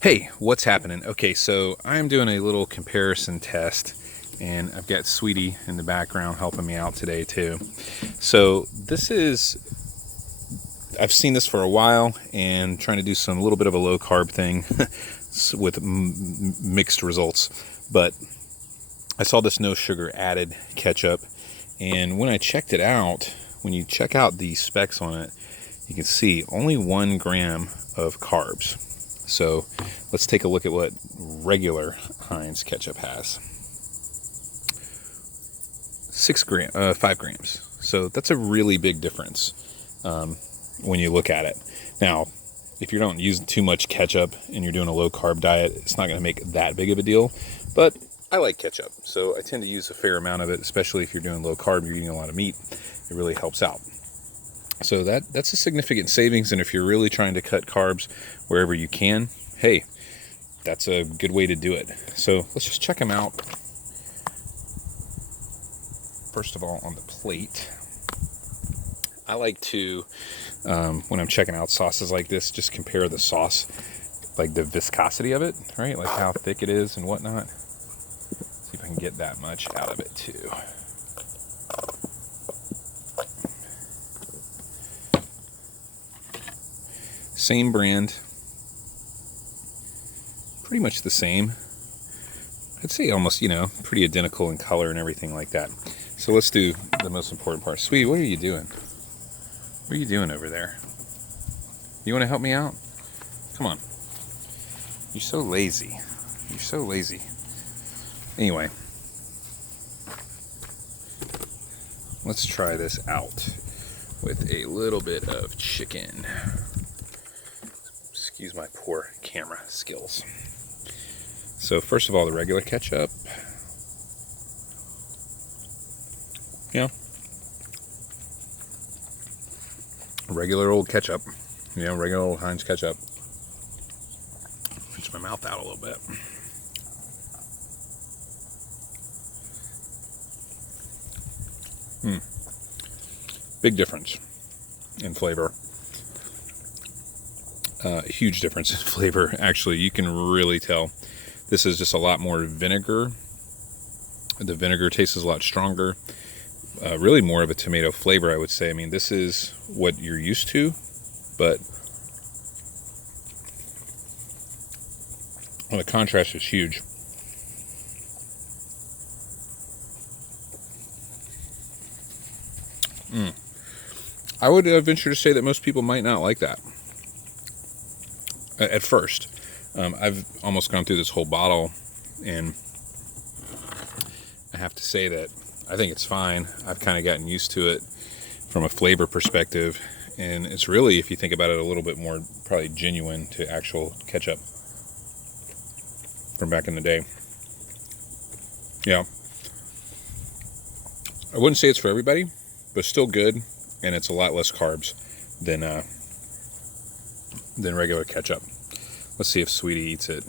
Hey, what's happening? Okay, so I'm doing a little comparison test, and I've got Sweetie in the background helping me out today too. So I've seen this for a while and trying to do a little bit of a low carb thing with mixed results. But I saw this no sugar added ketchup, and when I checked it out, when you check out the specs on it, you can see only 1 gram of carbs. So let's take a look at what regular Heinz ketchup has. 5 grams. So that's a really big difference when you look at it. Now, if you don't use too much ketchup and you're doing a low carb diet, it's not going to make that big of a deal. But I like ketchup, so I tend to use a fair amount of it, especially if you're doing low carb, you're eating a lot of meat. It really helps out. So that's a significant savings, and if you're really trying to cut carbs wherever you can, hey, that's a good way to do it. So let's just check them out. First of all, on the plate, I like to, when I'm checking out sauces like this, just compare the sauce, like the viscosity of it, right? Like how thick it is and whatnot. See if I can get that much out of it too. Same brand, pretty much the same. I'd say almost, pretty identical in color and everything like that. So let's do the most important part. Sweetie, what are you doing? What are you doing over there? You want to help me out? Come on. You're so lazy. You're so lazy. Anyway, let's try this out with a little bit of chicken. Excuse my poor camera skills. So first of all, the regular ketchup. Regular old ketchup. Regular old Heinz ketchup. Pinch my mouth out a little bit. Big difference in flavor. Huge difference in flavor. Actually, you can really tell. This is just a lot more vinegar. The vinegar tastes a lot stronger. Really more of a tomato flavor, I would say. I mean, this is what you're used to, but the contrast is huge. I would venture to say that most people might not like that at first. I've almost gone through this whole bottle, and I have to say that I think it's fine. I've kind of gotten used to it from a flavor perspective, and it's really, if you think about it, a little bit more probably genuine to actual ketchup from back in the day. Yeah. I wouldn't say it's for everybody, but still good, and it's a lot less carbs than regular ketchup. Let's see if Sweetie eats it.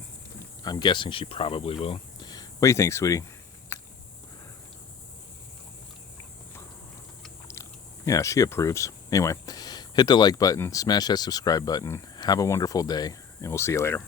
I'm guessing she probably will. What do you think, Sweetie? Yeah, she approves. Anyway, hit the like button, smash that subscribe button. Have a wonderful day, and we'll see you later.